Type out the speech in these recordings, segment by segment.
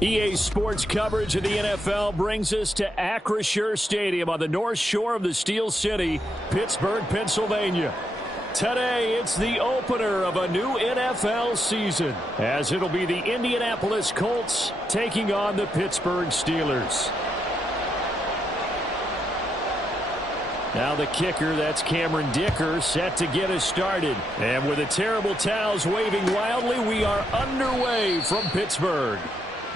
EA Sports coverage of the NFL brings us to Acrisure Stadium on the north shore of the Steel City, Pittsburgh, Pennsylvania. Today, it's the opener of a new NFL season, as it'll be the Indianapolis Colts taking on the Pittsburgh Steelers. Now the kicker, that's Cameron Dicker, set to get us started. And with the terrible towels waving wildly, we are underway from Pittsburgh.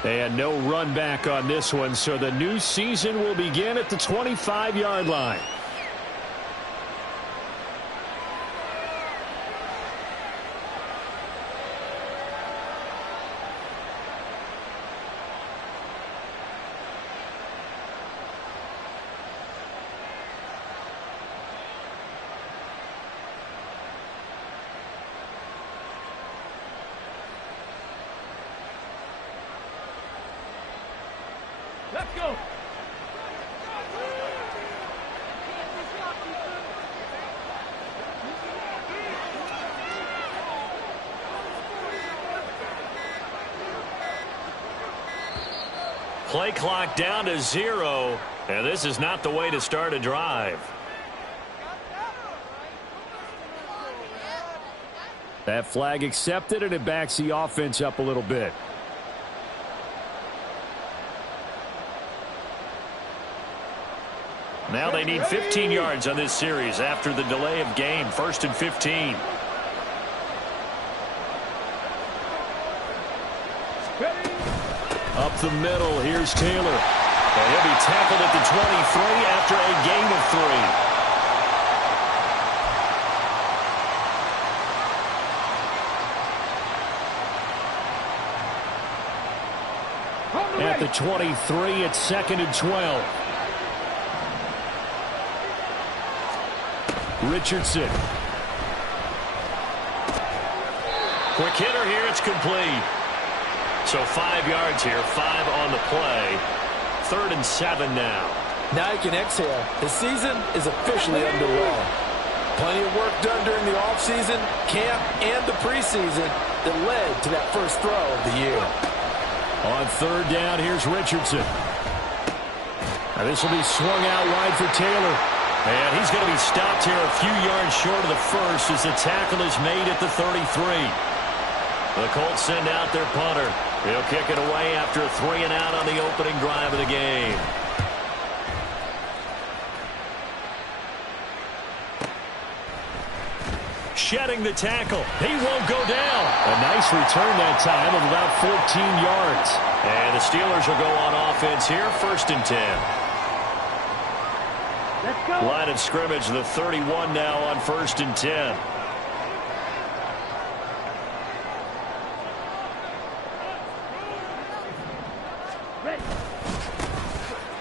And no run back on this one, so the new season will begin at the 25-yard line. Let's go. Play clock down to 0, and this is not the way to start a drive. That flag accepted, and it backs the offense up a little bit. Now they need 15 yards on this series after the delay of game. 1st and 15. Up the middle, here's Taylor. And he'll be tackled at the 23 after a gain of 3. At the 23, it's 2nd and 12. Richardson. Quick hitter here, it's complete. So 5 yards here, 5 on the play. 3rd and 7 now. Now you can exhale. The season is officially underway. Plenty of work done during the offseason, camp, and the preseason that led to that first throw of the year. On 3rd down, here's Richardson. Now this will be swung out wide for Taylor. And he's going to be stopped here a few yards short of the first as the tackle is made at the 33. The Colts send out their punter. He'll kick it away after a 3-and-out on the opening drive of the game. Shedding the tackle. He won't go down. A nice return that time of about 14 yards. And the Steelers will go on offense here, 1st and 10. Line of scrimmage, the 31 now on 1st and 10.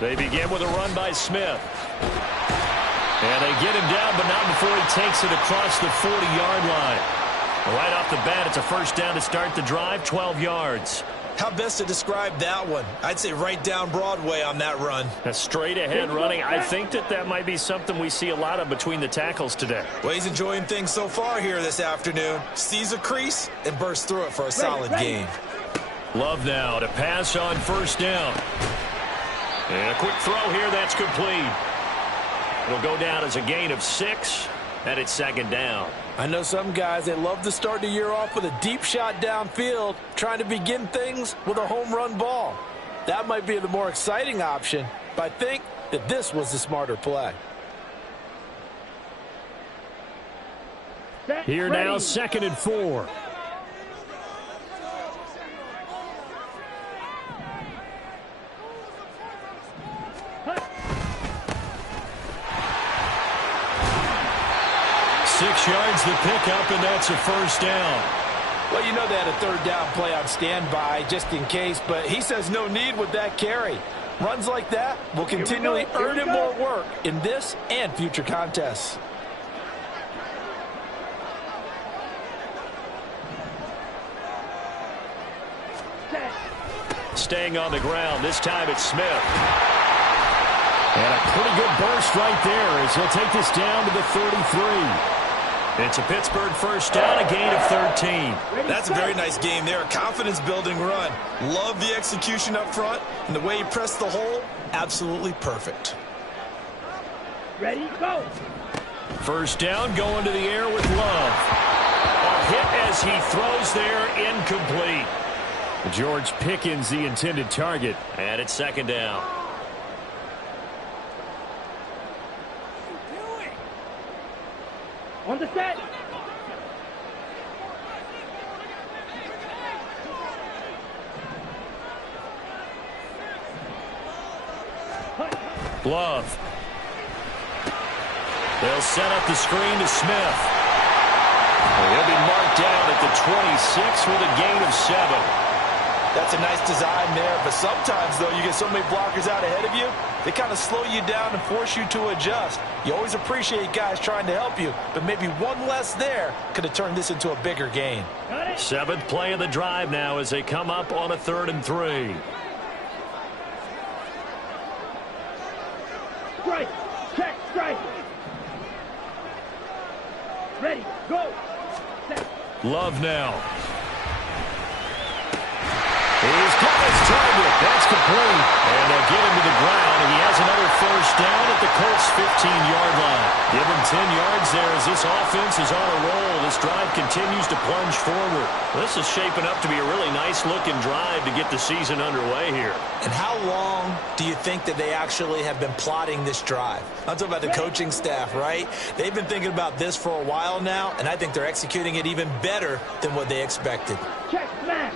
They begin with a run by Smith. And they get him down, but not before he takes it across the 40-yard line. Right off the bat, it's a 1st down to start the drive, 12 yards. How best to describe that one? I'd say right down Broadway on that run. A straight-ahead running. I think that might be something we see a lot of between the tackles today. Well, he's enjoying things so far here this afternoon. Sees a crease and bursts through it for a solid gain. Love now to pass on 1st down. And a quick throw here, that's complete. It'll go down as a gain of 6, and it's 2nd down. I know some guys, they love to start the year off with a deep shot downfield, trying to begin things with a home run ball. That might be the more exciting option, but I think that this was the smarter play. Here now, 2nd and 4. Six yards the pickup, and that's a 1st down. Well, you know they had a 3rd down play on standby just in case, but he says no need with that carry. Runs like that will continually earn him more work in this and future contests. Staying on the ground, this time it's Smith. And a pretty good burst right there as he'll take this down to the 33. It's a Pittsburgh first down, a gain of 13. That's a very nice game there. A confidence-building run. Love the execution up front, and the way he pressed the hole, absolutely perfect. Ready, go. First down, going to the air with Love. A hit as he throws there, incomplete. George Pickens, the intended target, and it's second down. On the set. Love. They'll set up the screen to Smith. He'll be marked down at the 26 with a gain of 7. That's a nice design there, but sometimes, though, you get so many blockers out ahead of you, they kind of slow you down and force you to adjust. You always appreciate guys trying to help you, but maybe one less there could have turned this into a bigger gain. 7th play of the drive now as they come up on a 3rd and 3. Strike. Check. Strike. Ready. Go. Set. Love now. He's got his target. That's complete. And they'll get him to the ground. And he has another first down at the Colts' 15-yard line. Give him 10 yards there as this offense is on a roll. This drive continues to plunge forward. This is shaping up to be a really nice-looking drive to get the season underway here. And how long do you think that they actually have been plotting this drive? I'm talking about the coaching staff, right? They've been thinking about this for a while now, and I think they're executing it even better than what they expected. Check. Smash.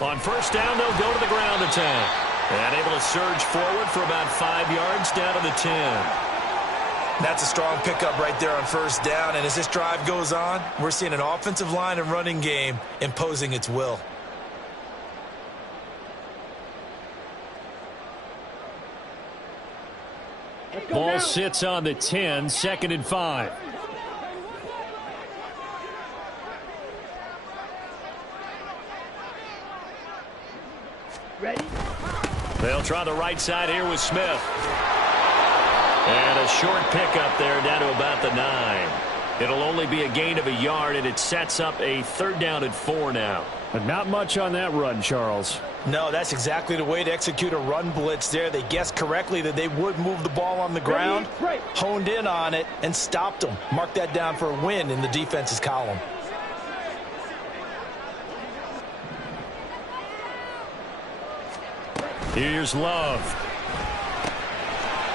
On first down, they'll go to the ground attack. And able to surge forward for about 5 yards down to the 10. That's a strong pickup right there on first down. And as this drive goes on, we're seeing an offensive line and running game imposing its will. Ball sits on the 10, 2nd and 5. Ready. They'll try the right side here with Smith. And a short pickup there down to about the 9. It'll only be a gain of a yard, and it sets up a 3rd down and 4 now. But not much on that run, Charles. No, that's exactly the way to execute a run blitz there. They guessed correctly that they would move the ball on the ground, honed in on it, and stopped them. Mark that down for a win in the defense's column. Here's Love.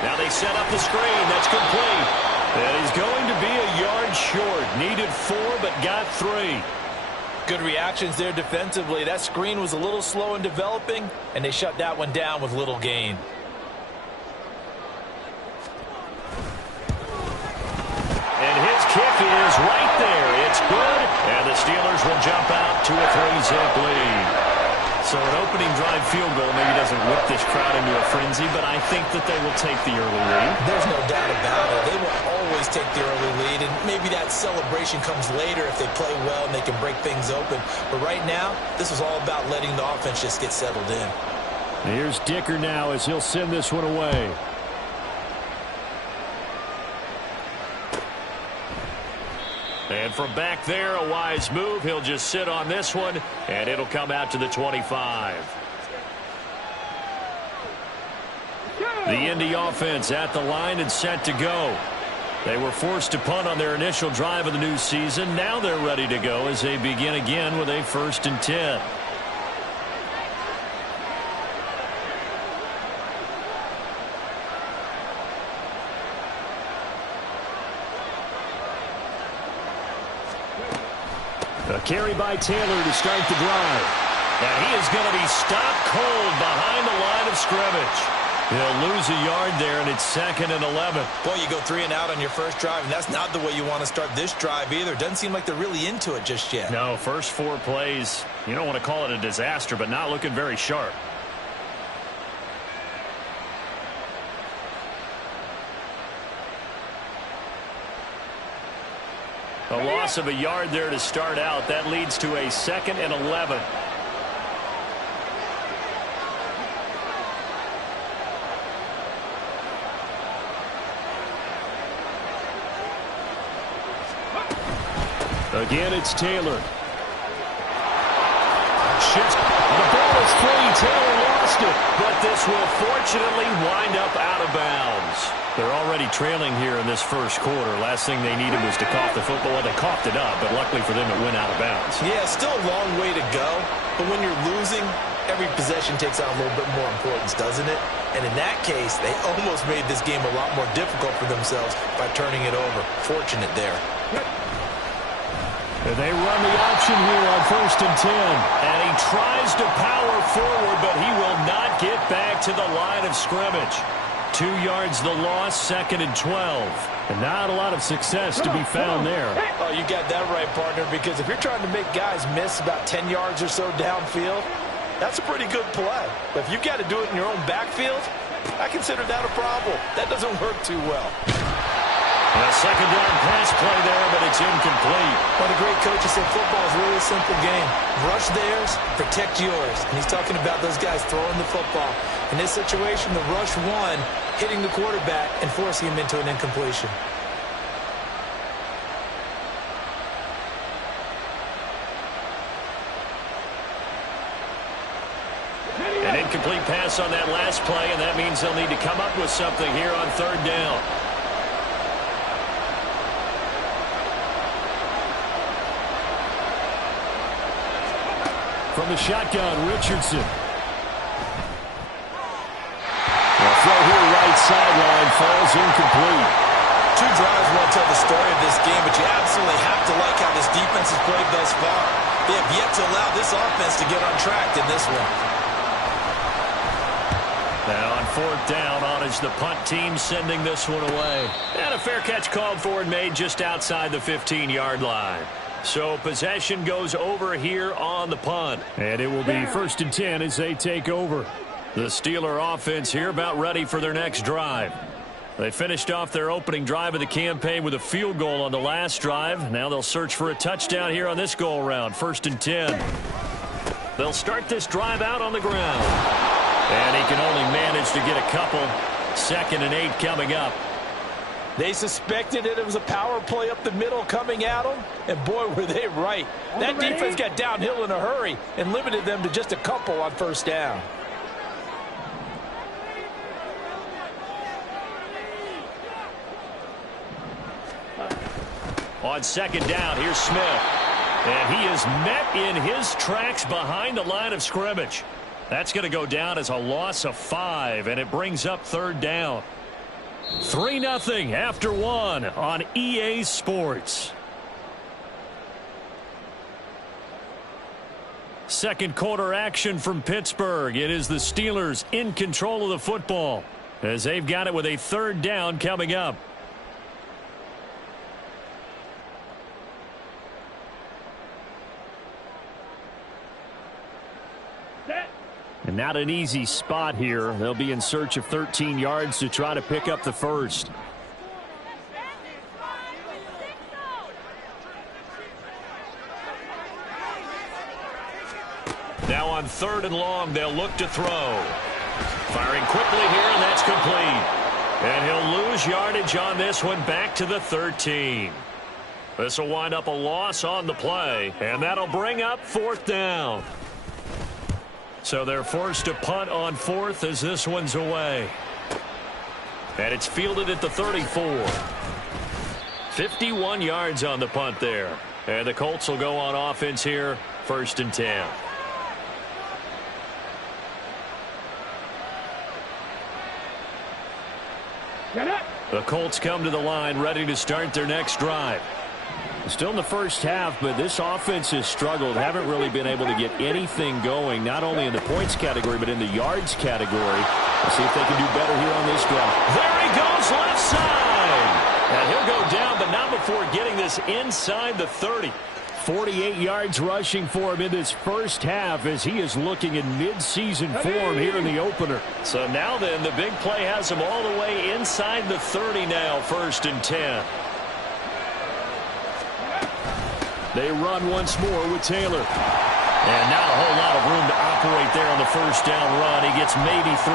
Now they set up the screen. That's complete. And he's going to be a yard short. Needed 4, but got 3. Good reactions there defensively. That screen was a little slow in developing, and they shut that one down with little gain. And his kick is right there. It's good. And the Steelers will jump out to a 3-zip lead. So an opening drive field goal maybe doesn't whip this crowd into a frenzy, but I think that they will take the early lead. There's no doubt about it. They will always take the early lead, and maybe that celebration comes later if they play well and they can break things open. But right now, this is all about letting the offense just get settled in. Here's Dicker now as he'll send this one away. And from back there, a wise move. He'll just sit on this one, and it'll come out to the 25. The Indy offense at the line and set to go. They were forced to punt on their initial drive of the new season. Now they're ready to go as they begin again with a 1st and 10. A carry by Taylor to start the drive. And he is going to be stopped cold behind the line of scrimmage. He'll lose a yard there, and it's 2nd and 11. Boy, you go 3 and out on your first drive, and that's not the way you want to start this drive either. Doesn't seem like they're really into it just yet. No, first 4 plays, you don't want to call it a disaster, but not looking very sharp. A loss of a yard there to start out. That leads to a 2nd and 11. Again, it's Taylor. Shifts. The ball is free. Taylor lost it. But this will fortunately wind up out of bounds. They're already trailing here in this first quarter. Last thing they needed was to cough the football. Well, they coughed it up, but luckily for them, it went out of bounds. Yeah, still a long way to go. But when you're losing, every possession takes on a little bit more importance, doesn't it? And in that case, they almost made this game a lot more difficult for themselves by turning it over. Fortunate there. They run the option here on 1st and 10. And he tries to power forward, but he will not get back to the line of scrimmage. 2 yards the loss, 2nd and 12. And not a lot of success to be found there. Oh, you got that right, partner, because if you're trying to make guys miss about 10 yards or so downfield, that's a pretty good play. But if you've got to do it in your own backfield, I consider that a problem. That doesn't work too well. A second down pass play there, but it's incomplete. What a great coach said, football is really a simple game. Rush theirs, protect yours. And he's talking about those guys throwing the football. In this situation, the rush one, hitting the quarterback and forcing him into an incompletion. An incomplete pass on that last play, and that means they'll need to come up with something here on 3rd down. From the shotgun, Richardson. The throw here right sideline falls incomplete. 2 drives won't tell the story of this game, but you absolutely have to like how this defense has played thus far. They have yet to allow this offense to get on track in this one. Now on 4th down, on is the punt team sending this one away. And a fair catch called for and made just outside the 15-yard line. So possession goes over here on the punt. And it will be 1st and 10 as they take over. The Steeler offense here about ready for their next drive. They finished off their opening drive of the campaign with a field goal on the last drive. Now they'll search for a touchdown here on this go-around. 1st and 10. They'll start this drive out on the ground. And he can only manage to get a couple. 2nd and 8 coming up. They suspected it was a power play up the middle coming at them, and boy, were they right. That defense got downhill in a hurry and limited them to just a couple on 1st down. On 2nd down, here's Smith. And he is met in his tracks behind the line of scrimmage. That's going to go down as a loss of 5, and it brings up 3rd down. 3-0 after 1 on EA Sports. Second quarter action from Pittsburgh. It is the Steelers in control of the football as they've got it with a 3rd down coming up. And not an easy spot here. They'll be in search of 13 yards to try to pick up the first. Now on 3rd and long, they'll look to throw. Firing quickly here, and that's complete. And he'll lose yardage on this one back to the 13. This will wind up a loss on the play, and that'll bring up 4th down. So they're forced to punt on 4th as this one's away. And it's fielded at the 34. 51 yards on the punt there. And the Colts will go on offense here, 1st and 10. The Colts come to the line ready to start their next drive. Still in the first half, but this offense has struggled. Haven't really been able to get anything going, not only in the points category, but in the yards category. Let's see if they can do better here on this drive. There he goes, left side. And he'll go down, but not before getting this inside the 30. 48 yards rushing for him in this first half as he is looking in midseason form here in the opener. So now then, the big play has him all the way inside the 30 now, 1st and 10. They run once more with Taylor. And not a whole lot of room to operate there on the 1st down run. He gets maybe 3.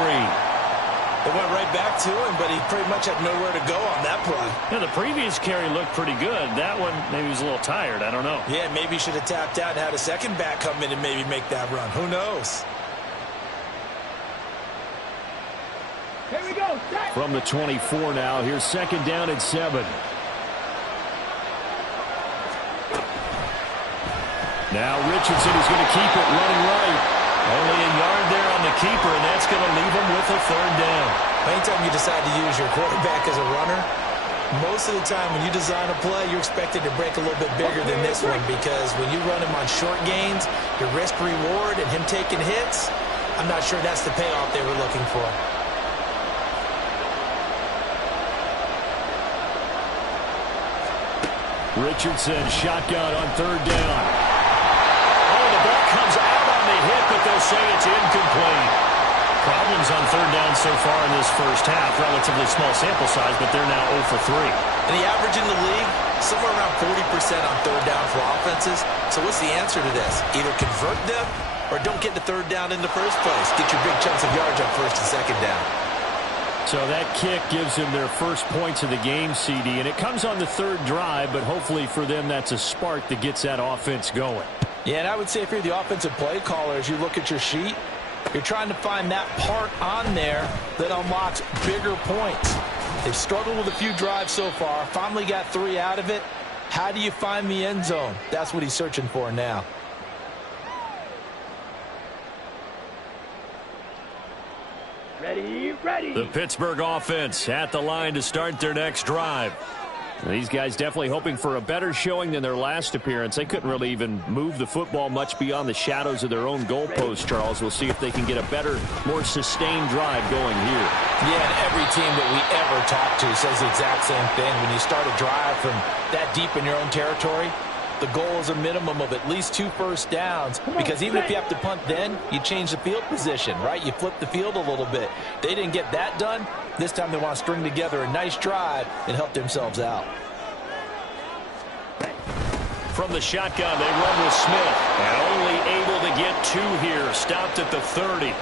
It went right back to him, but he pretty much had nowhere to go on that play. Yeah, the previous carry looked pretty good. That one, maybe he was a little tired. I don't know. Yeah, maybe he should have tapped out and had a second back come in and maybe make that run. Who knows? Here we go. Set. From the 24 now, here's second down and 7. Now Richardson is going to keep it running right. Only a yard there on the keeper, and that's going to leave him with a third down. Anytime you decide to use your quarterback as a runner, most of the time when you design a play, you're expected to break a little bit bigger than this one, because when you run him on short gains, your risk-reward and him taking hits, I'm not sure that's the payoff they were looking for. Richardson shotgun on third down. Oh, the ball comes out on the hit, but they'll say it's incomplete. Problems on third down so far in this first half. Relatively small sample size, but they're now 0 for 3. And the average in the league, somewhere around 40% on third down for offenses. So what's the answer to this? Either convert them or don't get the third down in the first place. Get your big chunks of yards on first and second down. So that kick gives them their first points of the game, CD, and it comes on the third drive, but hopefully for them that's a spark that gets that offense going. Yeah, and I would say if you're the offensive play caller, as you look at your sheet, you're trying to find that part on there that unlocks bigger points. They've struggled with a few drives so far, finally got 3 out of it. How do you find the end zone? That's what he's searching for now. Ready, ready. The Pittsburgh offense at the line to start their next drive. These guys definitely hoping for a better showing than their last appearance. They couldn't really even move the football much beyond the shadows of their own goalpost, Charles. We'll see if they can get a better, more sustained drive going here. Yeah, and every team that we ever talk to says the exact same thing. When you start a drive from that deep in your own territory, the goal is a minimum of at least 2 first downs, because even if you have to punt then, you change the field position, right? You flip the field a little bit. They didn't get that done. This time they want to string together a nice drive and help themselves out. From the shotgun, they run with Smith, and only able to get 2 here. Stopped at the 30.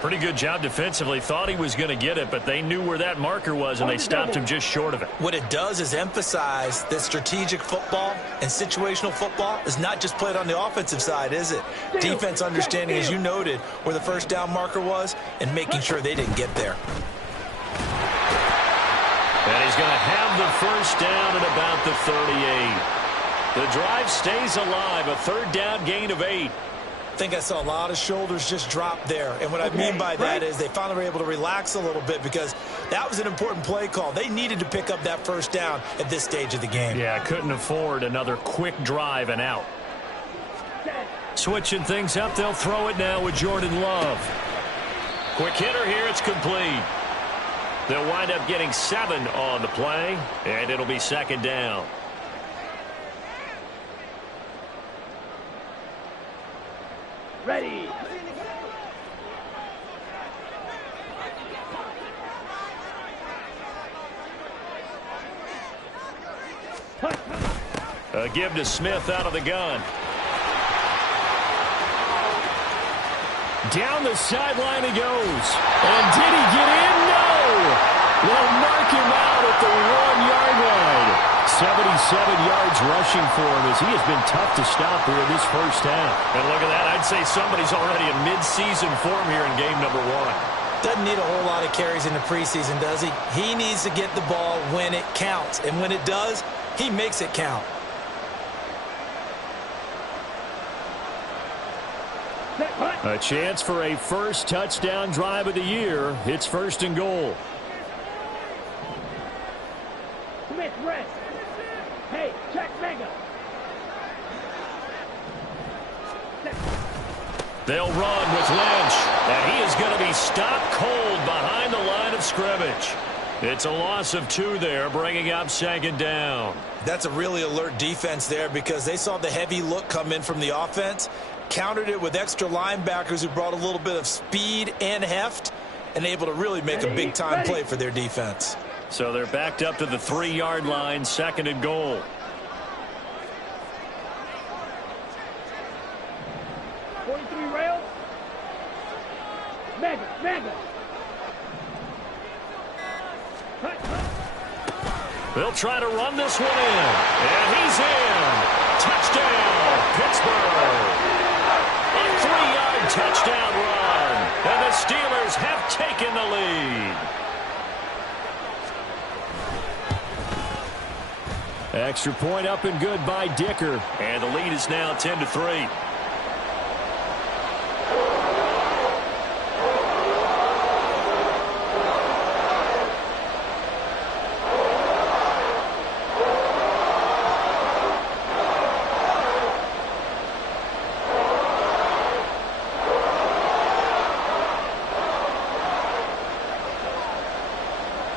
Pretty good job defensively. Thought he was going to get it, but they knew where that marker was, and they stopped him just short of it. What it does is emphasize that strategic football and situational football is not just played on the offensive side, is it? Defense understanding, as you noted, where the first down marker was and making sure they didn't get there. And he's going to have the first down at about the 38. The drive stays alive, a third down gain of 8. I think I saw a lot of shoulders just drop there. And what I mean by that is they finally were able to relax a little bit, because that was an important play call. They needed to pick up that first down at this stage of the game. Yeah, couldn't afford another quick drive and out. Switching things up, they'll throw it now with Jordan Love. Quick hitter here, it's complete. They'll wind up getting 7 on the play, and it'll be second down. Ready. A give to Smith out of the gun. Down the sideline he goes. And did he get in? No! They'll mark him out at the 1-yard line. 77 yards rushing for him, as he has been tough to stop here in this first half. And look at that. I'd say somebody's already in mid-season form here in game number 1. Doesn't need a whole lot of carries in the preseason, does he? He needs to get the ball when it counts. And when it does, he makes it count. A chance for a first touchdown drive of the year. It's first and goal. Smith, rest. Hey, check mega. They'll run with Lynch, and he is going to be stopped cold behind the line of scrimmage. It's a loss of 2 there, bringing up second down. That's a really alert defense there, because they saw the heavy look come in from the offense, countered it with extra linebackers who brought a little bit of speed and heft, and able to really make a big-time play for their defense. So they're backed up to the 3-yard line, second and goal. Mega. They'll try to run this one in. And he's in. Touchdown, Pittsburgh. A 3-yard touchdown run. And the Steelers have taken the lead. Extra point up and good by Dicker. And the lead is now 10-3.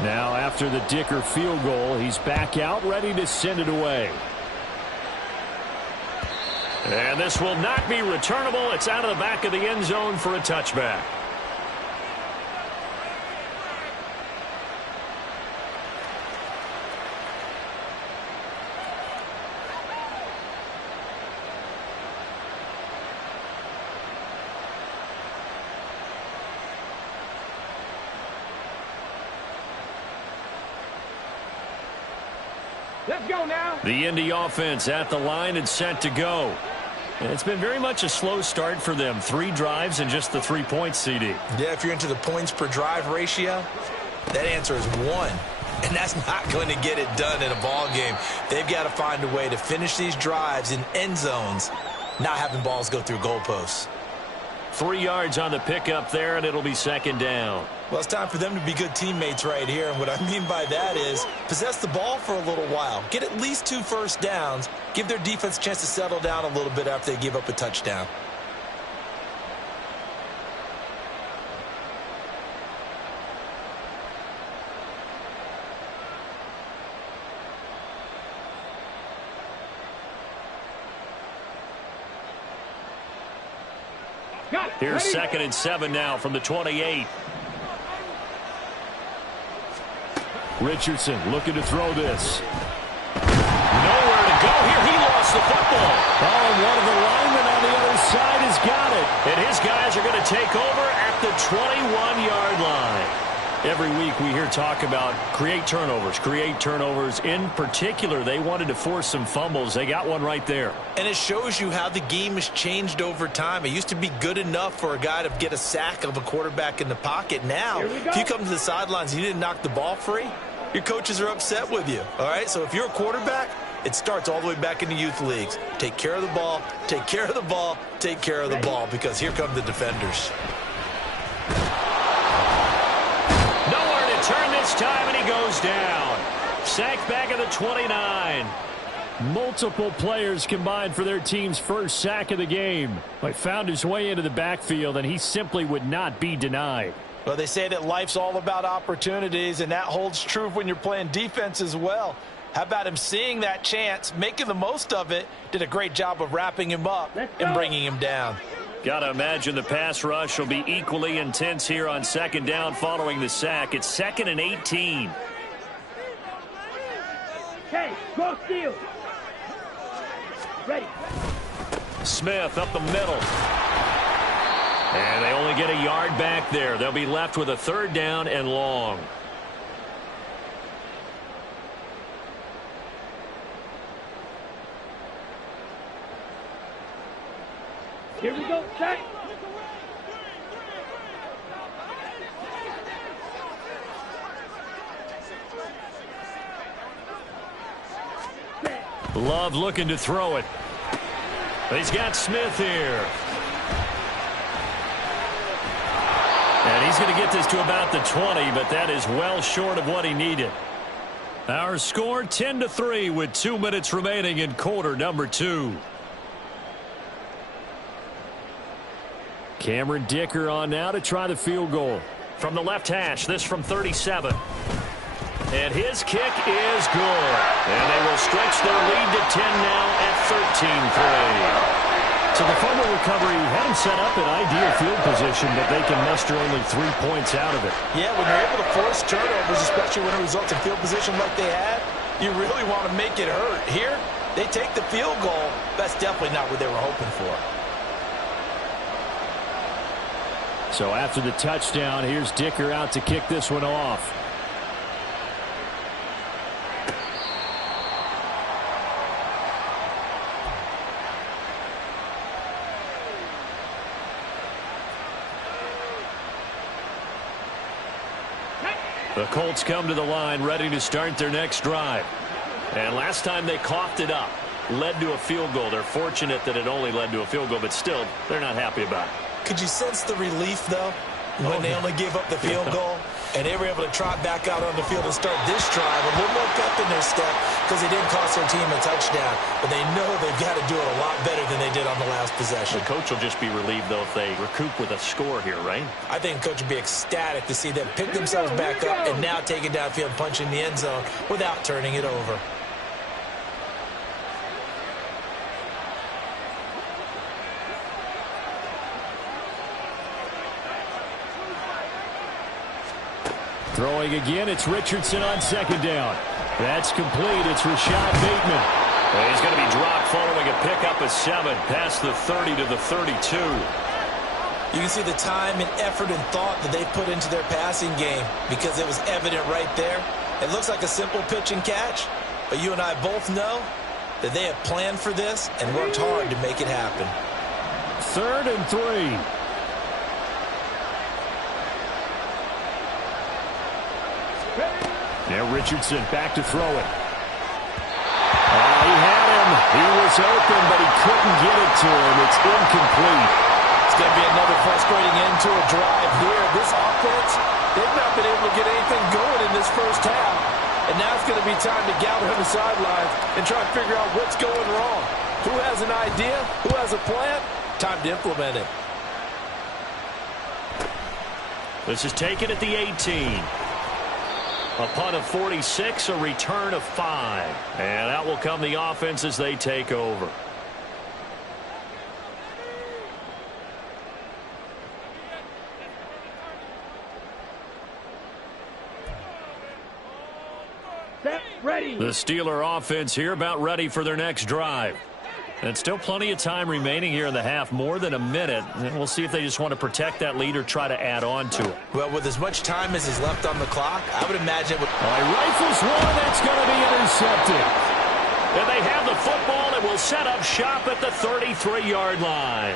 Now, after the Dicker field goal, he's back out, ready to send it away. And this will not be returnable. It's out of the back of the end zone for a touchback. Let's go now. The Indy offense at the line and set to go. And it's been very much a slow start for them. 3 drives and just the 3 points, CD. Yeah, if you're into the points per drive ratio, that answer is 1. And that's not going to get it done in a ball game. They've got to find a way to finish these drives in end zones, not having balls go through goalposts. 3 yards on the pickup there, and it'll be second down. Well, it's time for them to be good teammates right here. And what I mean by that is possess the ball for a little while. Get at least 2 first downs. Give their defense a chance to settle down a little bit after they give up a touchdown. Here's second and 7 now from the 28. Richardson looking to throw this. Nowhere to go here. He lost the football. Oh, and one of the linemen on the other side has got it. And his guys are going to take over at the 21-yard line. Every week we hear talk about create turnovers. In particular, they wanted to force some fumbles. They got one right there. And it shows you how the game has changed over time. It used to be good enough for a guy to get a sack of a quarterback in the pocket. Now, if you come to the sidelines and you didn't knock the ball free, your coaches are upset with you. All right, so if you're a quarterback, it starts all the way back in the youth leagues. Take care of the ball, take care of the ball, take care of the ball, because here come the defenders. Turn this time, and he goes down. Sacked back at the 29. Multiple players combined for their team's first sack of the game. But found his way into the backfield, and he simply would not be denied. Well, they say that life's all about opportunities, and that holds true when you're playing defense as well. How about him seeing that chance, making the most of it, did a great job of wrapping him up and bringing him down. Got to imagine the pass rush will be equally intense here on second down following the sack. It's 2nd and 18. Hey, go steal. Ready. Smith up the middle. And they only get a yard back there. They'll be left with a 3rd down and long. Here we go, set. Love looking to throw it. He's got Smith here. And he's going to get this to about the 20, but that is well short of what he needed. Our score 10-3 with 2 minutes remaining in quarter number 2. Cameron Dicker on now to try the field goal. From the left hash, this from 37. And his kick is good. And they will stretch their lead to 10 now at 13-3. So the fumble recovery had him set up in ideal field position, but they can muster only 3 points out of it. Yeah, when you're able to force turnovers, especially when it results in field position like they had, you really want to make it hurt. Here, they take the field goal. That's definitely not what they were hoping for. So after the touchdown, here's Dicker out to kick this one off. The Colts come to the line ready to start their next drive. And last time they coughed it up, led to a field goal. They're fortunate that it only led to a field goal, but still, they're not happy about it. Could you sense the relief, though, when they only gave up the field goal? And they were able to trot back out on the field and start this drive a little more pep in their step because they didn't cost their team a touchdown. But they know they've got to do it a lot better than they did on the last possession. The coach will just be relieved, though, if they recoup with a score here, right? I think the coach would be ecstatic to see them pick themselves back up and now take it downfield, punch in the end zone without turning it over. Throwing again, it's Richardson on second down. That's complete. It's Rashad Bateman. And he's going to be dropped following a pickup of 7 past the 30 to the 32. You can see the time and effort and thought that they put into their passing game because it was evident right there. It looks like a simple pitch and catch, but you and I both know that they have planned for this and worked hard to make it happen. 3rd and 3. Now Richardson back to throw it. He had him. He was open, but he couldn't get it to him. It's incomplete. It's going to be another frustrating end to a drive here. This offense, they've not been able to get anything going in this first half. And now it's going to be time to gather on the sidelines and try and figure out what's going wrong. Who has an idea? Who has a plan? Time to implement it. This is taken at the 18. A punt of 46, a return of 5. And out will come the offense as they take over. Set, ready. The Steeler offense here about ready for their next drive. And still plenty of time remaining here in the half, more than a minute. And we'll see if they just want to protect that lead or try to add on to it. Well, with as much time as is left on the clock, I would imagine... Rifles one, that's going to be intercepted. And they have the football and will set up shop at the 33-yard line.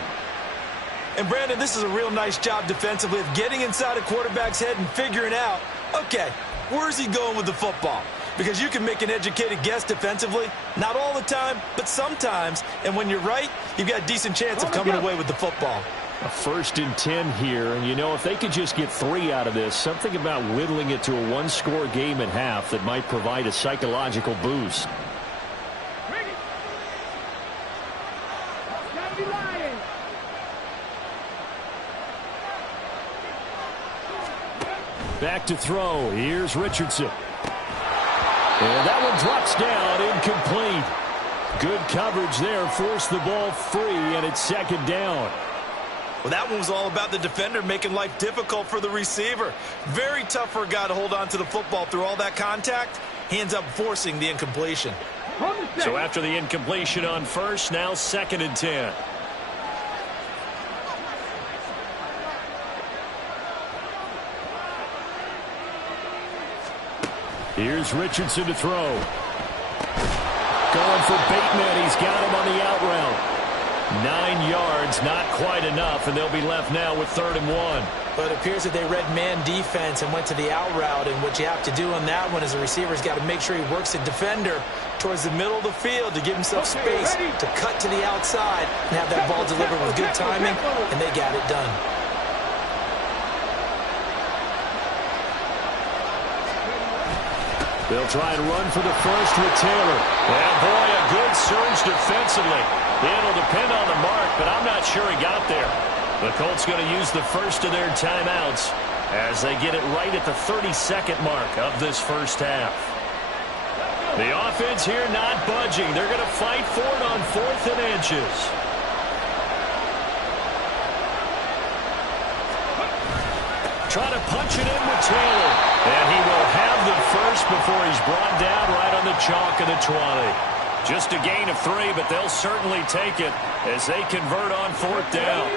And, Brandon, this is a real nice job defensively of getting inside a quarterback's head and figuring out, okay, where's he going with the football? Because you can make an educated guess defensively, not all the time, but sometimes. And when you're right, you've got a decent chance of coming away with the football. A 1st and 10 here, and you know, if they could just get 3 out of this, something about whittling it to a 1-score game at half that might provide a psychological boost. Back to throw. Here's Richardson. And that one drops down, incomplete. Good coverage there, forced the ball free, and it's 2nd down. Well, that one was all about the defender making life difficult for the receiver. Very tough for a guy to hold on to the football through all that contact. He ends up forcing the incompletion. So after the incompletion on 1st, now 2nd and 10. Here's Richardson to throw. Going for Bateman. He's got him on the out route. 9 yards, not quite enough, and they'll be left now with 3rd and 1. But it appears that they read man defense and went to the out route, and what you have to do on that one is the receiver's got to make sure he works the defender towards the middle of the field to give himself space to cut to the outside and have that ball delivered with good timing, and they got it done. They'll try and run for the 1st with Taylor. And boy, a good surge defensively. It'll depend on the mark, but I'm not sure he got there. The Colts going to use the 1st of their timeouts as they get it right at the 32nd mark of this first half. The offense here not budging. They're going to fight for it on 4th and inches. Trying to punch it in with Taylor. And he will have the 1st before he's brought down right on the chalk of the 20. Just a gain of 3, but they'll certainly take it as they convert on 4th down.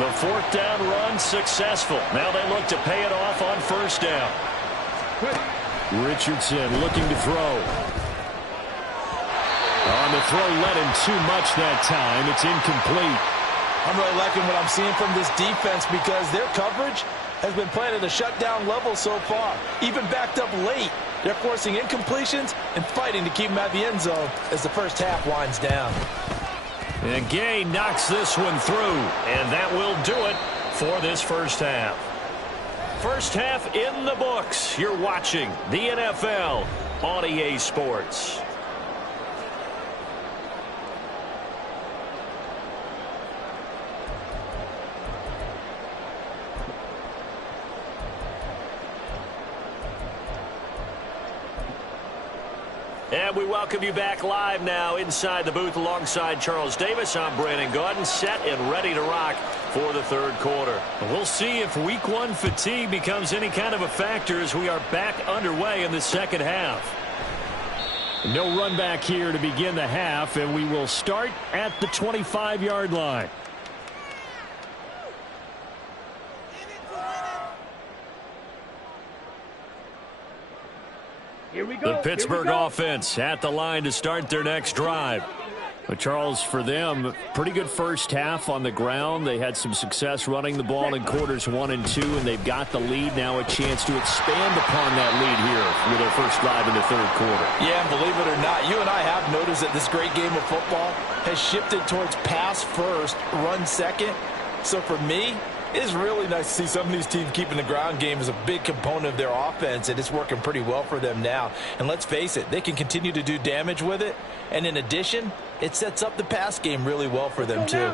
The 4th down run successful. Now they look to pay it off on 1st down. Richardson looking to throw. On the throw, led him too much that time. It's incomplete. I'm really liking what I'm seeing from this defense because their coverage has been playing at a shutdown level so far, even backed up late. They're forcing incompletions and fighting to keep him at the end zone as the first half winds down. And Gay knocks this one through, and that will do it for this first half. First half in the books. You're watching the NFL on EA Sports. And we welcome you back live now inside the booth alongside Charles Davis. I'm Brandon Gaudin, set and ready to rock for the third quarter. We'll see if week one fatigue becomes any kind of a factor as we are back underway in the second half. No run back here to begin the half, and we will start at the 25-yard line. Here we go. The Pittsburgh offense at the line to start their next drive. But Charles, for them, pretty good first half on the ground. They had some success running the ball in quarters 1 and 2, and they've got the lead. Now a chance to expand upon that lead here with their first drive in the third quarter. Yeah, and believe it or not, you and I have noticed that this great game of football has shifted towards pass first, run second. So for me, it is really nice to see some of these teams keeping the ground game as a big component of their offense, and it's working pretty well for them now. And let's face it, they can continue to do damage with it. And in addition, it sets up the pass game really well for them too.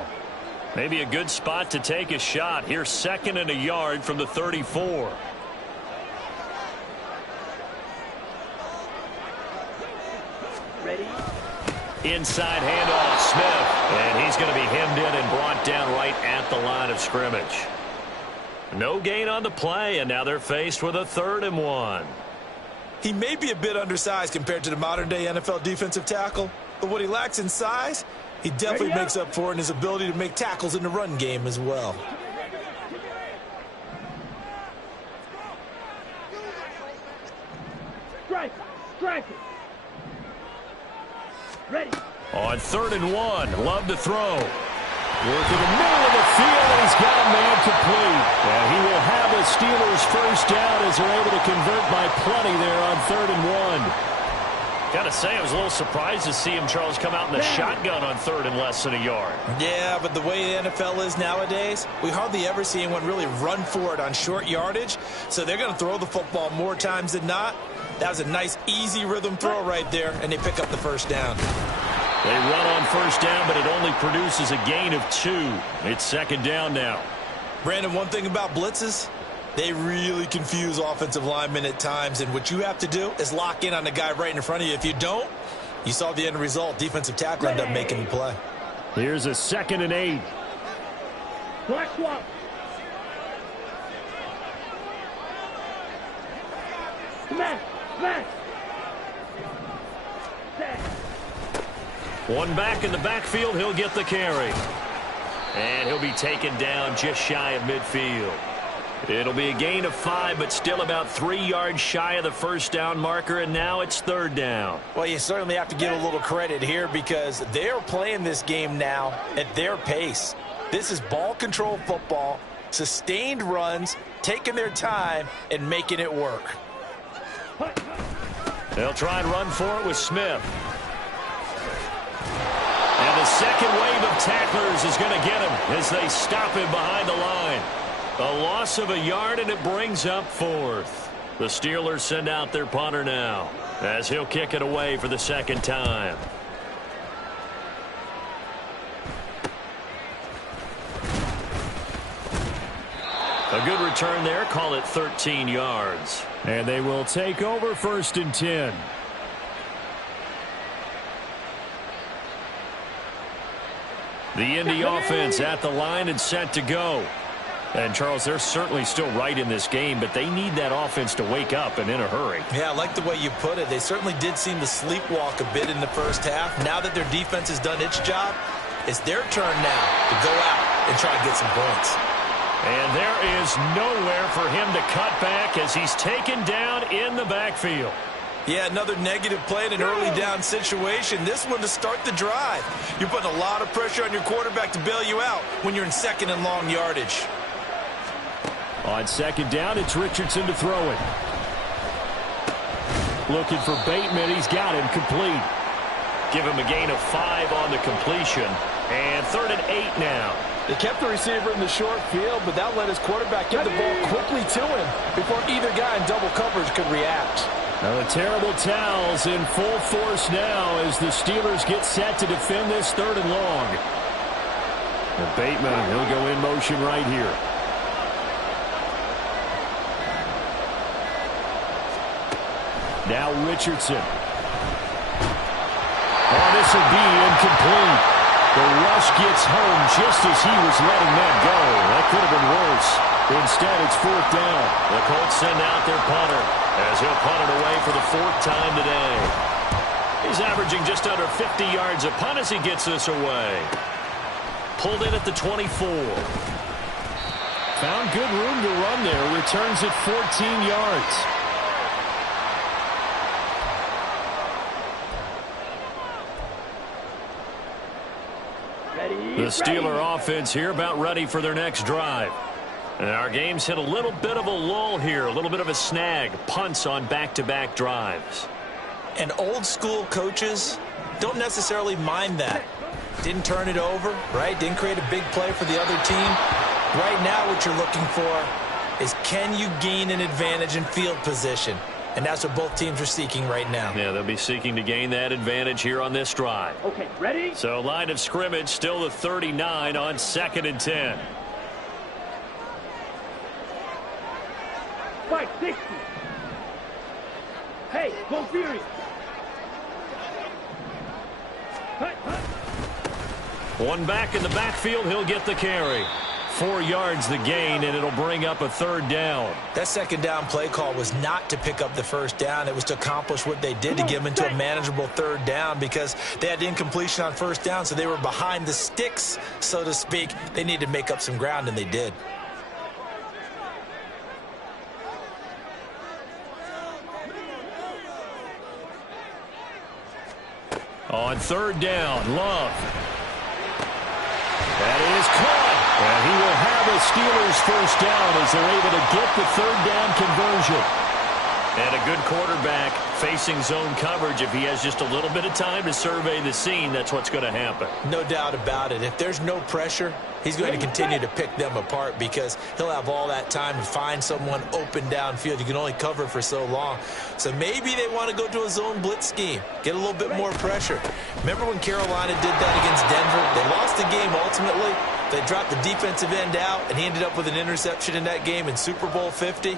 Maybe a good spot to take a shot. Here's 2nd and a yard from the 34. Ready? Inside handoff, Smith. And he's going to be hemmed in and brought down right at the line of scrimmage. No gain on the play, and now they're faced with a 3rd and 1. He may be a bit undersized compared to the modern-day NFL defensive tackle, but what he lacks in size, he definitely makes up for in his ability to make tackles in the run game as well. Strike it. Ready. On 3rd and 1, Love to throw. Work in the middle of the field, and he's got a man complete. And he will have the Steelers first down as they're able to convert by plenty there on 3rd and 1. Got to say, I was a little surprised to see him, Charles, come out in the shotgun on 3rd and less than a yard. Yeah, but the way the NFL is nowadays, we hardly ever see anyone really run for it on short yardage. So they're going to throw the football more times than not. That was a nice, easy rhythm throw right there, and they pick up the first down. They run on first down, but it only produces a gain of 2. It's 2nd down now. Brandon, one thing about blitzes, they really confuse offensive linemen at times, and what you have to do is lock in on the guy right in front of you. If you don't, you saw the end result. Defensive tackle ended up making the play. Here's a 2nd and 8. Black swap. Smash. One back in the backfield, he'll get the carry. And he'll be taken down just shy of midfield. It'll be a gain of 5, but still about 3 yards shy of the first down marker, and now it's 3rd down. Well, you certainly have to give a little credit here because they're playing this game now at their pace. This is ball control football, sustained runs, taking their time, and making it work. They'll try and run for it with Smith. And the second wave of tacklers is going to get him as they stop him behind the line. A loss of a yard, and it brings up 4th. The Steelers send out their punter now as he'll kick it away for the 2nd time. A good return there. Call it 13 yards. And they will take over 1st and 10. The Indy offense at the line and set to go. And, Charles, they're certainly still right in this game, but they need that offense to wake up and in a hurry. Yeah, I like the way you put it. They certainly did seem to sleepwalk a bit in the first half. Now that their defense has done its job, it's their turn now to go out and try to get some points. And there is nowhere for him to cut back as he's taken down in the backfield. Yeah, another negative play in an early down situation. This one to start the drive. You're putting a lot of pressure on your quarterback to bail you out when you're in 2nd and long yardage. On second down, it's Richardson to throw it. Looking for Bateman. He's got him complete. Give him a gain of 5 on the completion. And 3rd and 8 now. They kept the receiver in the short field, but that let his quarterback get the ball quickly to him before either guy in double coverage could react. Now the terrible towels in full force now as the Steelers get set to defend this 3rd and long. And Bateman, he'll go in motion right here. Now Richardson. Oh, this will be incomplete. The rush gets home just as he was letting that go. That could have been worse. Instead, it's 4th down. The Colts send out their punter as he'll punt it away for the 4th time today. He's averaging just under 50 yards a punt as he gets this away. Pulled in at the 24. Found good room to run there. Returns at 14 yards. The Steeler offense here about ready for their next drive. And our game's hit a little bit of a lull here, a little bit of a snag. Punts on back-to-back drives. And old school coaches don't necessarily mind that. Didn't turn it over, right? Didn't create a big play for the other team. Right now what you're looking for is can you gain an advantage in field position? And that's what both teams are seeking right now. Yeah, they'll be seeking to gain that advantage here on this drive. Okay, ready? So line of scrimmage still the 39 on 2nd and 10. 560. Hey, go Fury. Hut, hut. One back in the backfield, he'll get the carry. 4 yards the gain, and it'll bring up a 3rd down. That 2nd down play call was not to pick up the 1st down. It was to accomplish what they did to get them into a manageable 3rd down because they had incompletion on 1st down, so they were behind the sticks, so to speak. They needed to make up some ground, and they did. On 3rd down, Love. That is caught. And he will have a Steelers 1st down as they're able to get the 3rd down conversion. And a good quarterback facing zone coverage. If he has just a little bit of time to survey the scene, that's what's going to happen. No doubt about it. If there's no pressure, he's going to continue to pick them apart because he'll have all that time to find someone open downfield. You can only cover for so long. So maybe they want to go to a zone blitz scheme, get a little bit more pressure. Remember when Carolina did that against Denver? They lost the game ultimately. They dropped the defensive end out, and he ended up with an interception in that game in Super Bowl 50.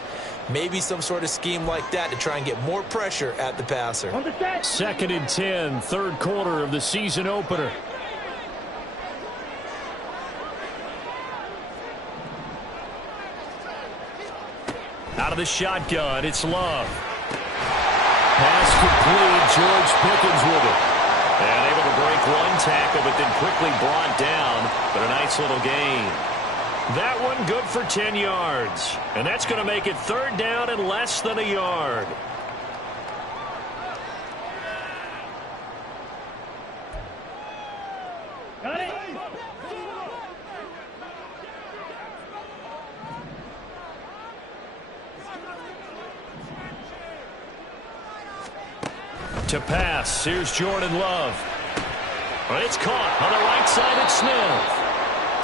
Maybe some sort of scheme like that to try and get more pressure at the passer. 2nd and 10, 3rd quarter of the season opener. Out of the shotgun, it's Love. Pass complete, George Pickens with it. And able to break one tackle, but then quickly brought down. But a nice little gain. That one good for 10 yards. And that's going to make it 3rd down and less than a yard. Got it? To pass, here's Jordan Love. But it's caught on the right side at Smith.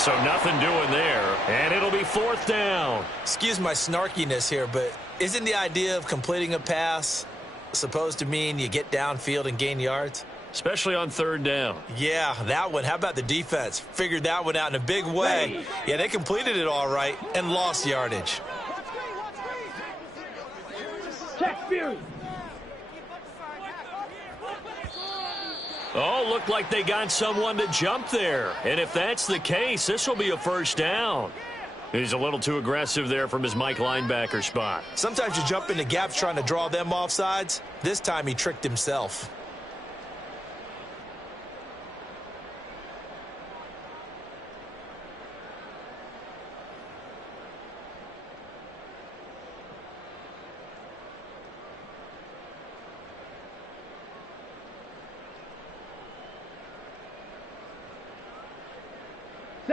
So nothing doing there, and it'll be 4th down. Excuse my snarkiness here, but isn't the idea of completing a pass supposed to mean you get downfield and gain yards? Especially on 3rd down. Yeah, that one. How about the defense? Figured that one out in a big way. Yeah, they completed it all right and lost yardage. Check Fury. Oh, looked like they got someone to jump there. And if that's the case, this will be a 1st down. He's a little too aggressive there from his Mike linebacker spot. Sometimes you jump into gaps trying to draw them off sides. This time he tricked himself.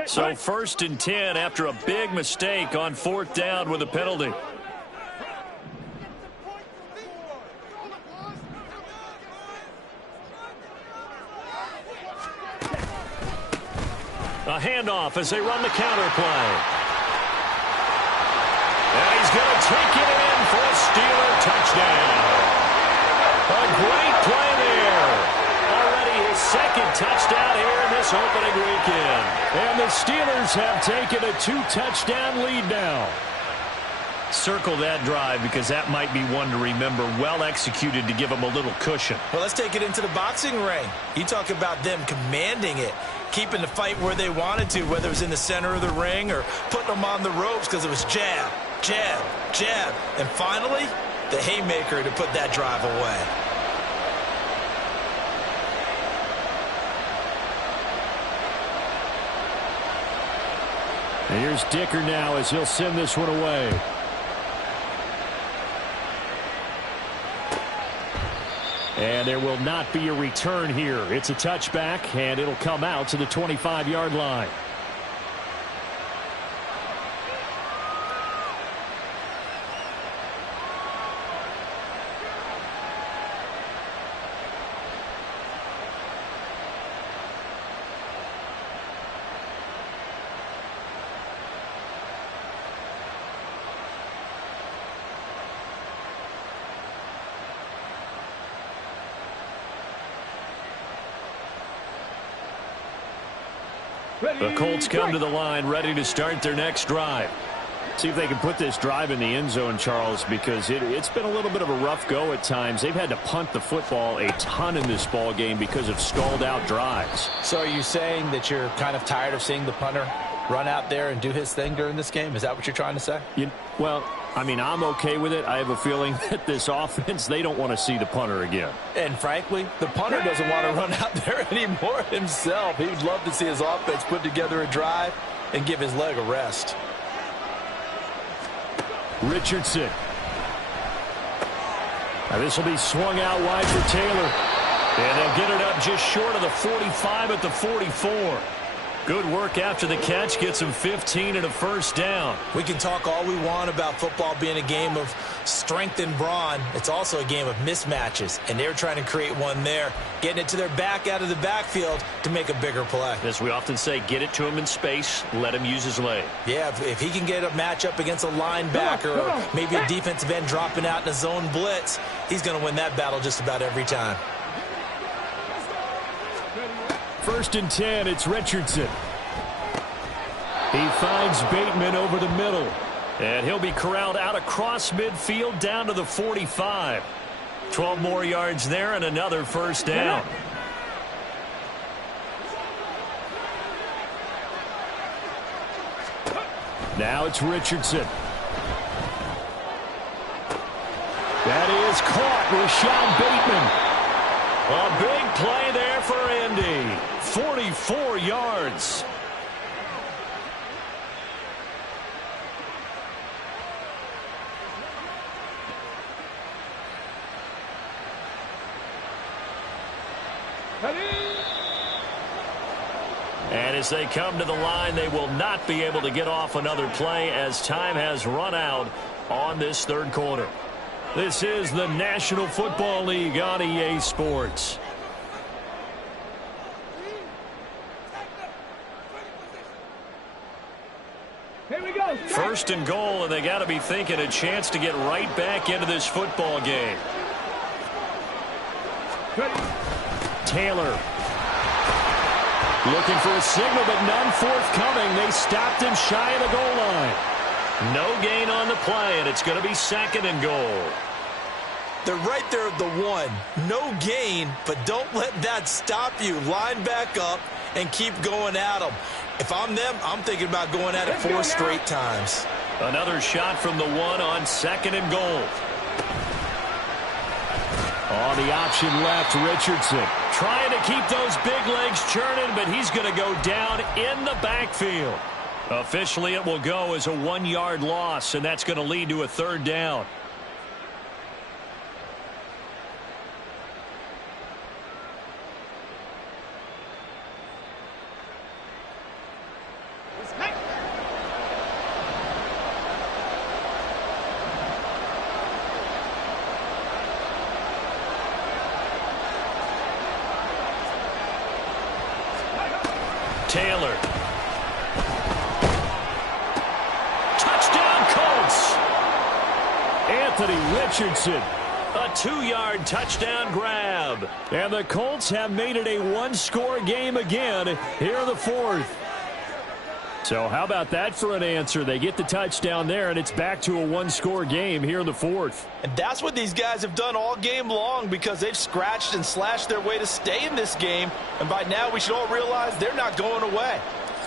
So 1st and 10 after a big mistake on 4th down with a penalty. A handoff as they run the counter play. And he's going to take it in for a Steeler touchdown. A great play there. Already his 2nd touchdown here in this opening weekend. And the Steelers have taken a 2-touchdown lead now. Circle that drive because that might be one to remember. Well executed to give them a little cushion. Well, let's take it into the boxing ring. You talk about them commanding it, keeping the fight where they wanted to, whether it was in the center of the ring or putting them on the ropes because it was jab, jab, jab. And finally, the haymaker to put that drive away. And here's Dicker now as he'll send this one away. And there will not be a return here. It's a touchback, and it'll come out to the 25-yard line. The Colts come to the line ready to start their next drive. See if they can put this drive in the end zone, Charles, because it's been a little bit of a rough go at times. They've had to punt the football a ton in this ball game because of stalled out drives. So are you saying that you're kind of tired of seeing the punter run out there and do his thing during this game? Is that what you're trying to say? Well, I mean, I'm okay with it. I have a feeling that this offense, they don't want to see the punter again. And frankly, the punter doesn't want to run out there anymore himself. He would love to see his offense put together a drive and give his leg a rest. Richardson. Now this will be swung out wide for Taylor. And they'll get it up just short of the 45 at the 44. Good work after the catch. Gets him 15 and a first down. We can talk all we want about football being a game of strength and brawn. It's also a game of mismatches, and they're trying to create one there, getting it to their back out of the backfield to make a bigger play. As we often say, get it to him in space, let him use his leg. Yeah, if he can get a matchup against a linebacker or maybe a defensive end dropping out in a zone blitz, he's going to win that battle just about every time. 1st and 10, it's Richardson. He finds Bateman over the middle. And he'll be corralled out across midfield down to the 45. 12 more yards there and another first down. Now it's Richardson. That is caught. Rashad Bateman. A big play there for Indy. 44 yards. And as they come to the line, they will not be able to get off another play as time has run out on this third quarter. This is the National Football League on EA Sports. Here we go. 1st and goal, and they got to be thinking a chance to get right back into this football game. Taylor. Looking for a signal, but none forthcoming. They stopped him shy of the goal line. No gain on the play, and it's going to be 2nd and goal. They're right there at the 1. No gain, but don't let that stop you. Line back up and keep going at them. If I'm them, I'm thinking about going at it 4 straight times. Another shot from the 1 on 2nd and goal. On the option left, Richardson. Trying to keep those big legs churning, but he's going to go down in the backfield. Officially, it will go as a 1-yard loss, and that's going to lead to a 3rd down. Anthony Richardson. A 2-yard touchdown grab. And the Colts have made it a one-score game again here in the fourth. So how about that for an answer? They get the touchdown there, and it's back to a one-score game here in the fourth. And that's what these guys have done all game long, because they've scratched and slashed their way to stay in this game. And by now we should all realize they're not going away.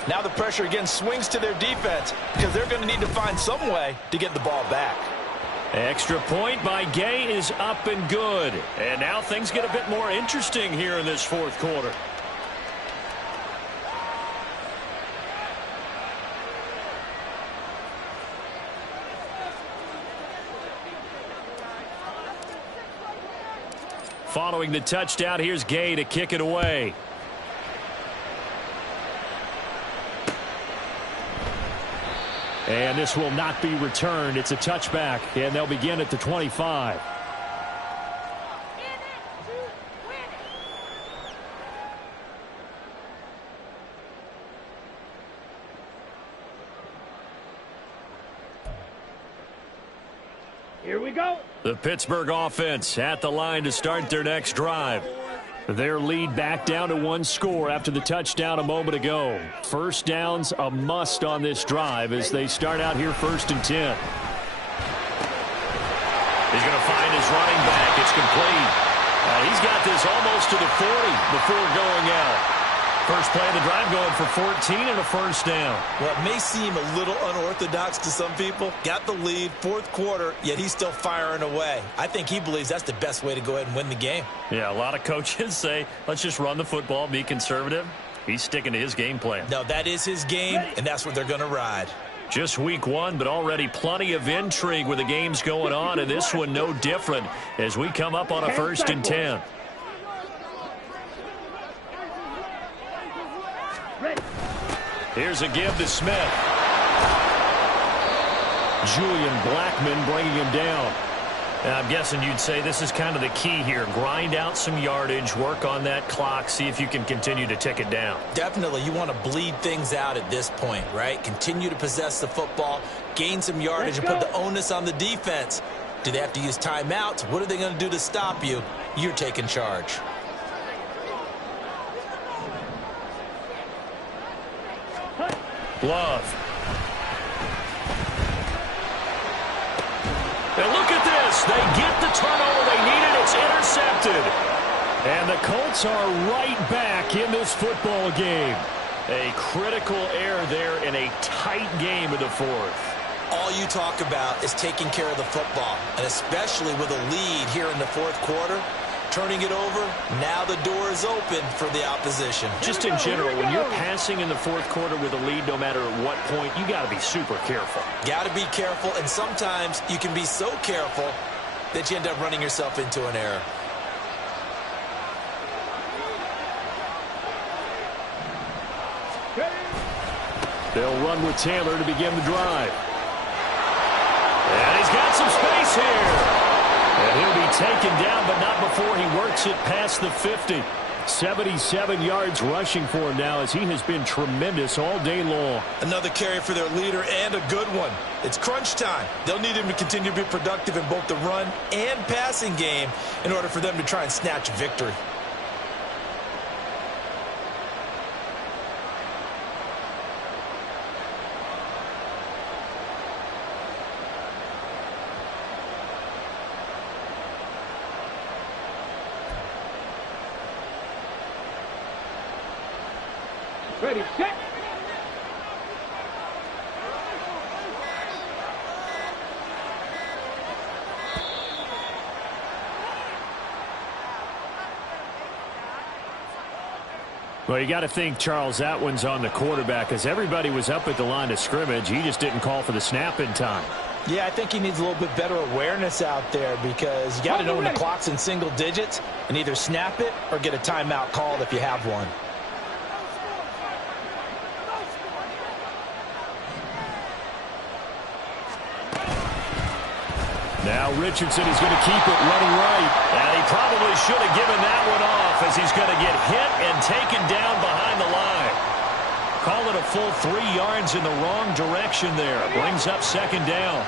Now the pressure again swings to their defense, because they're going to need to find some way to get the ball back. Extra point by Gay is up and good. And now things get a bit more interesting here in this fourth quarter. Following the touchdown, here's Gay to kick it away. And this will not be returned. It's a touchback, and they'll begin at the 25. Here we go. The Pittsburgh offense at the line to start their next drive. Their lead back down to one score after the touchdown a moment ago. First down's a must on this drive as they start out here 1st and 10. He's going to find his running back. It's complete. He's got this almost to the 40 before going out. First play of the drive going for 14 and a first down. Well, it may seem a little unorthodox to some people. Got the lead, fourth quarter, yet he's still firing away. I think he believes that's the best way to go ahead and win the game. Yeah, a lot of coaches say, let's just run the football, be conservative. He's sticking to his game plan. No, that is his game, and that's what they're going to ride. Just week one, but already plenty of intrigue with the games going on, and this one no different as we come up on a 1st and 10. Here's a give to Smith. Julian Blackmon bringing him down. And I'm guessing you'd say this is kind of the key here. Grind out some yardage, work on that clock, see if you can continue to tick it down. Definitely. You want to bleed things out at this point, right? Continue to possess the football, gain some yardage, and put the onus on the defense. Do they have to use timeouts? What are they going to do to stop you? You're taking charge. Love. And look at this. They get the turnover they needed. It's intercepted. And the Colts are right back in this football game. A critical error there in a tight game of the fourth. All you talk about is taking care of the football, and especially with a lead here in the fourth quarter. Turning it over, now the door is open for the opposition. Just in general, when you're passing in the fourth quarter with a lead, no matter at what point, you got to be super careful. Got to be careful, and sometimes you can be so careful that you end up running yourself into an error. They'll run with Taylor to begin the drive. And he's got some space here. And he'll be taken down, but not before he works it past the 50. 77 yards rushing for him now as he has been tremendous all day long. Another carry for their leader and a good one. It's crunch time. They'll need him to continue to be productive in both the run and passing game in order for them to try and snatch a victory. Ready, set. Well, you got to think, Charles, that one's on the quarterback as everybody was up at the line of scrimmage. He just didn't call for the snap in time. Yeah, I think he needs a little bit better awareness out there, because you got to know when the clock's in single digits and either snap it or get a timeout called if you have one. Now Richardson is going to keep it running right. And he probably should have given that one off as he's going to get hit and taken down behind the line. Call it a full 3 yards in the wrong direction there. Brings up second down.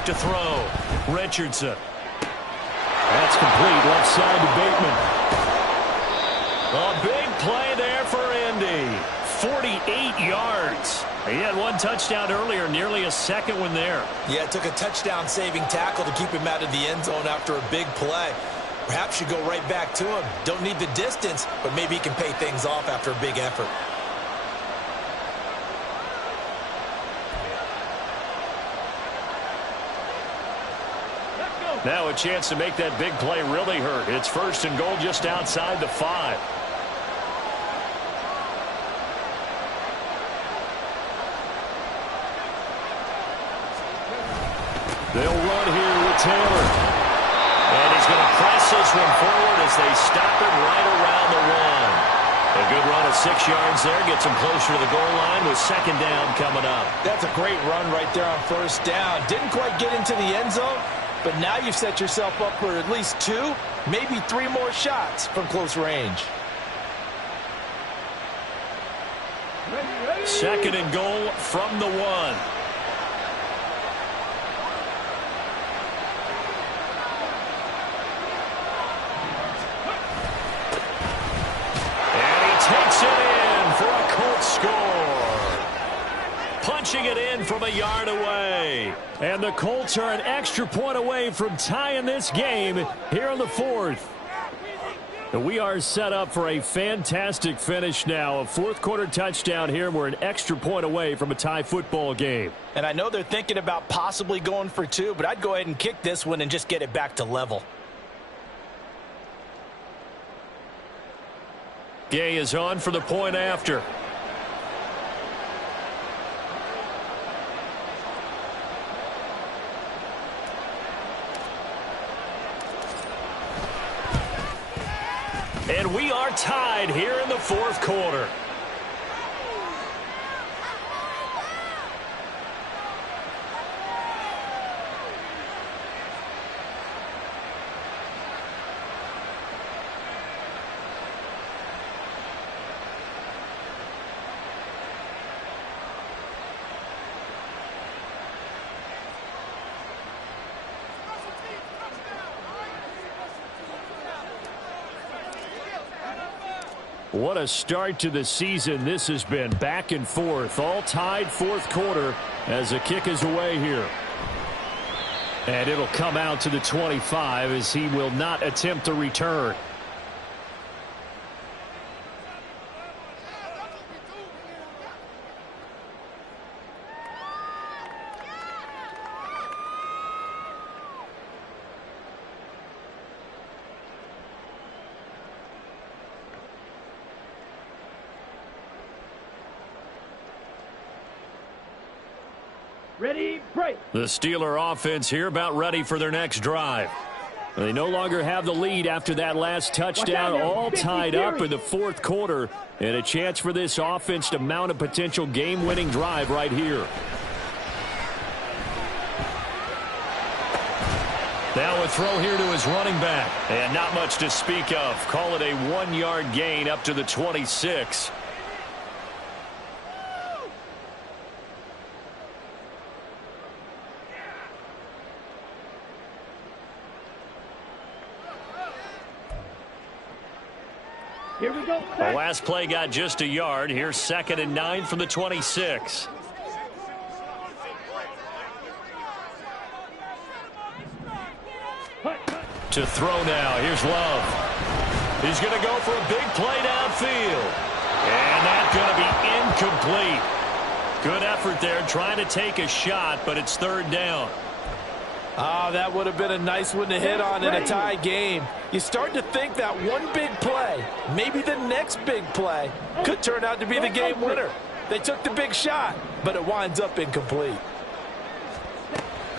back to throw. Richardson. That's complete. Left side to Bateman. A big play there for Indy. 48 yards. He had one touchdown earlier, nearly a second one there. Yeah, it took a touchdown-saving tackle to keep him out of the end zone after a big play. Perhaps you go right back to him. Don't need the distance, but maybe he can pay things off after a big effort. Now a chance to make that big play really hurt. It's 1st and goal just outside the 5. They'll run here with Taylor. And he's going to press this one forward as they stop it right around the 1. A good run of 6 yards there. Gets him closer to the goal line with 2nd down coming up. That's a great run right there on 1st down. Didn't quite get into the end zone, but now you've set yourself up for at least 2, maybe 3 more shots from close range. 2nd and goal from the 1. Takes it in for a Colts score. Punching it in from a yard away. And the Colts are an extra point away from tying this game here in the 4th. And we are set up for a fantastic finish now. A 4th quarter touchdown here. We're an extra point away from a tie football game. And I know they're thinking about possibly going for 2, but I'd go ahead and kick this one and just get it back to level. Gay is on for the point after. And we are tied here in the 4th quarter. What a start to the season this has been. Back and forth, all tied 4th quarter as the kick is away here. And it'll come out to the 25 as he will not attempt to return. Ready, break. The Steeler offense here about ready for their next drive. They no longer have the lead after that last touchdown, all tied up in the 4th quarter, and a chance for this offense to mount a potential game-winning drive right here. Now a throw here to his running back, and not much to speak of. Call it a 1-yard gain up to the 26. Here we go. The last play got just a yard. Here's 2nd and 9 from the 26. To throw now. Here's Love. He's going to go for a big play downfield. And that's going to be incomplete. Good effort there trying to take a shot, but it's 3rd down. Oh, that would have been a nice one to hit on in a tie game. You start to think that one big play, maybe the next big play, could turn out to be the game winner. They took the big shot, but it winds up incomplete.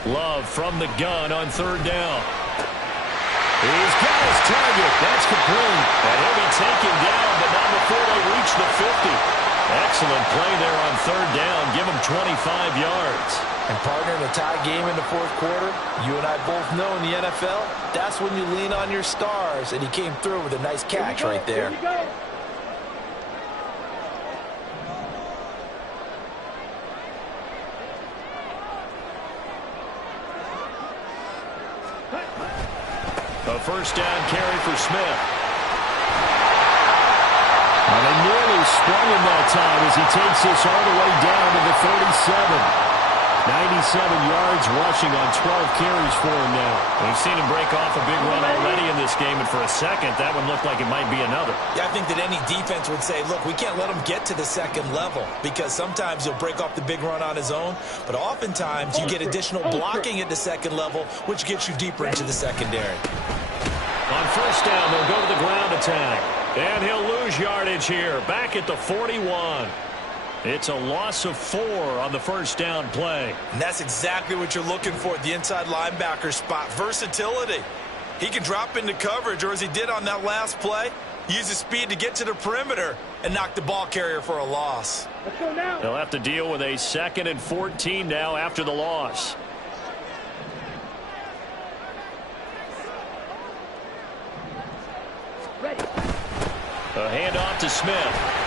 Love from the gun on 3rd down. He's got his target. That's complete. And he'll be taken down, but not before they reach the 50. Excellent play there on 3rd down. Give him 25 yards. And partner, in a tie game in the 4th quarter, you and I both know in the NFL, that's when you lean on your stars, and he came through with a nice catch right there. Here we go. A first down carry for Smith. And they nearly sprung him that time as he takes this all the way down to the 37. 97 yards rushing on 12 carries for him now. We've seen him break off a big run already in this game, and for a second, that one looked like it might be another. Yeah, I think that any defense would say, look, we can't let him get to the second level because sometimes he'll break off the big run on his own, but oftentimes you get additional blocking at the second level, which gets you deeper into the secondary. On first down, they'll go to the ground attack, and he'll lose yardage here, back at the 41. It's a loss of 4 on the first down play. And that's exactly what you're looking for at the inside linebacker spot. Versatility. He can drop into coverage, or as he did on that last play, use his speed to get to the perimeter and knock the ball carrier for a loss. Let's go now. They'll have to deal with a 2nd and 14 now after the loss. Ready. A handoff to Smith.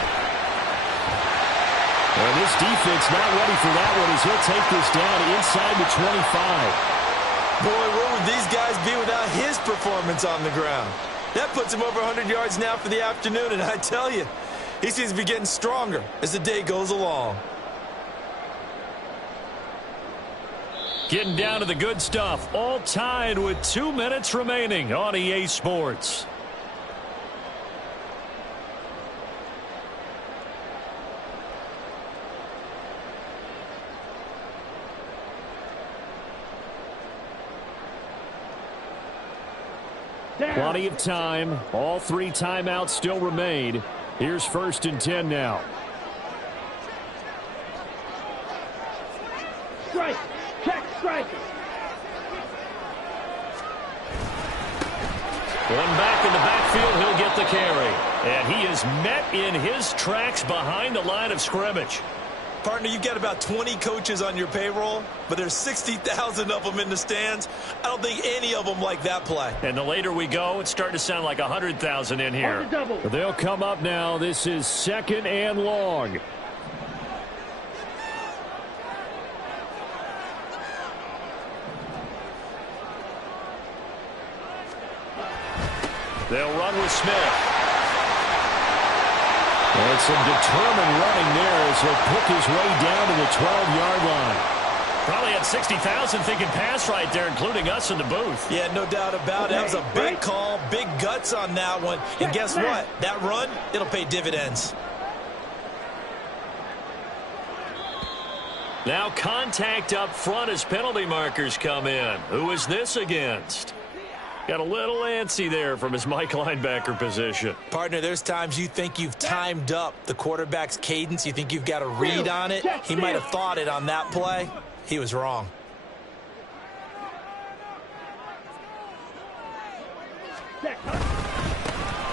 And this defense not ready for that one as he'll take this down inside the 25. Boy, where would these guys be without his performance on the ground? That puts him over 100 yards now for the afternoon, and I tell you, he seems to be getting stronger as the day goes along. Getting down to the good stuff, all tied with 2 minutes remaining on EA Sports. Plenty of time. All 3 timeouts still remain. Here's 1st and 10 now. Strike. Check strike. One back in the backfield, he'll get the carry. And he is met in his tracks behind the line of scrimmage. Partner, you've got about 20 coaches on your payroll, but there's 60,000 of them in the stands. I don't think any of them like that play. And the later we go, it's starting to sound like 100,000 in here. They'll come up now. This is 2nd and long. They'll run with Smith. And some determined running there as he'll pick his way down to the 12-yard line. Probably had 60,000 thinking pass right there, including us in the booth. Yeah, no doubt about it. That was a big call, big guts on that one. And guess what? That run, it'll pay dividends. Now contact up front as penalty markers come in. Who is this against? Got a little antsy there from his Mike linebacker position. Partner, there's times you think you've timed up the quarterback's cadence. You think you've got a read on it. He might have thought it on that play. He was wrong.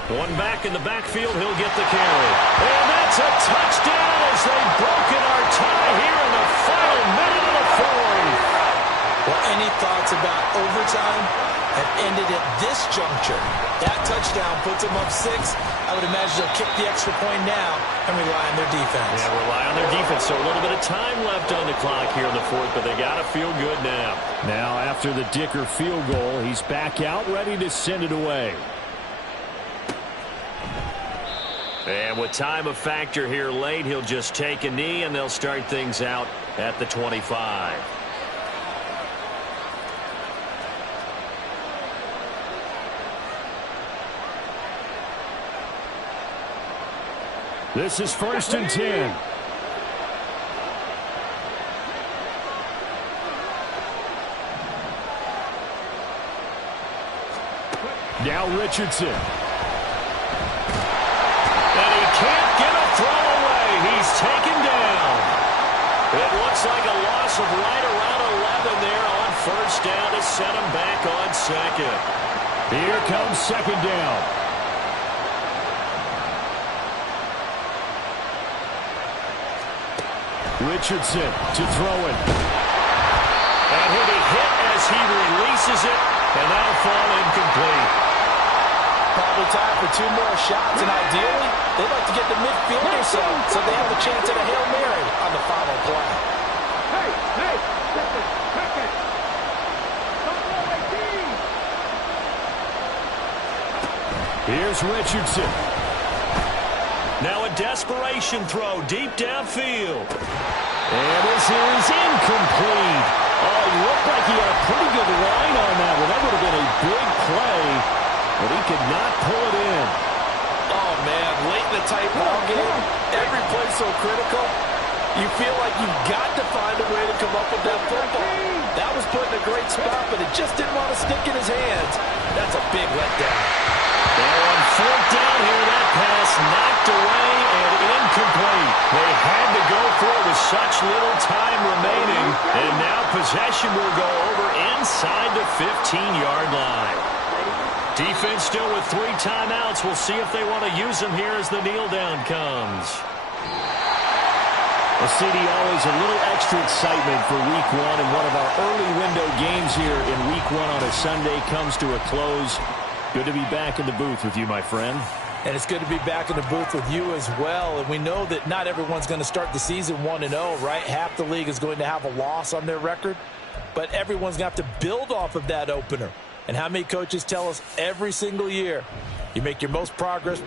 One back in the backfield, he'll get the carry. And that's a touchdown as they've broken our tie here in the final minute of the 4th. Well, any thoughts about overtime have ended at this juncture? That touchdown puts them up 6. I would imagine they'll kick the extra point now and rely on their defense. Yeah, rely on their defense. So a little bit of time left on the clock here in the 4th, but they got to feel good now. Now, after the Dicker field goal, he's back out ready to send it away. And with time a factor here late, he'll just take a knee, and they'll start things out at the 25. This is 1st and 10. Now Richardson. And he can't get a throw away. He's taken down. It looks like a loss of right around 11 there on first down to set him back on 2nd. Here comes 2nd down. Richardson to throw it. And he'll be hit as he releases it, and that'll fall incomplete. Probably time for 2 more shots, and ideally, they'd like to get the midfield or so they have a chance at a Hail Mary on the final play. Hey, second. Come on, my team. Here's Richardson. Now a desperation throw deep downfield. And this is incomplete. Oh, he looked like he had a pretty good line on that one. That would have been a big play, but he could not pull it in. Oh, man, late in the tight ball game, every play so critical. You feel like you've got to find a way to come up with that football. That was put in a great spot, but it just didn't want to stick in his hands. That's a big letdown. They're on fourth down here. That pass knocked away and incomplete. They had to go for it with such little time remaining. And now possession will go over inside the 15-yard line. Defense still with 3 timeouts. We'll see if they want to use them here as the kneel down comes. Well, CD, always a little extra excitement for Week 1, and one of our early window games here in Week 1 on a Sunday comes to a close. Good to be back in the booth with you, my friend. And it's good to be back in the booth with you as well. And we know that not everyone's going to start the season 1-0, right? Half the league is going to have a loss on their record. But everyone's going to have to build off of that opener. And how many coaches tell us every single year, you make your most progress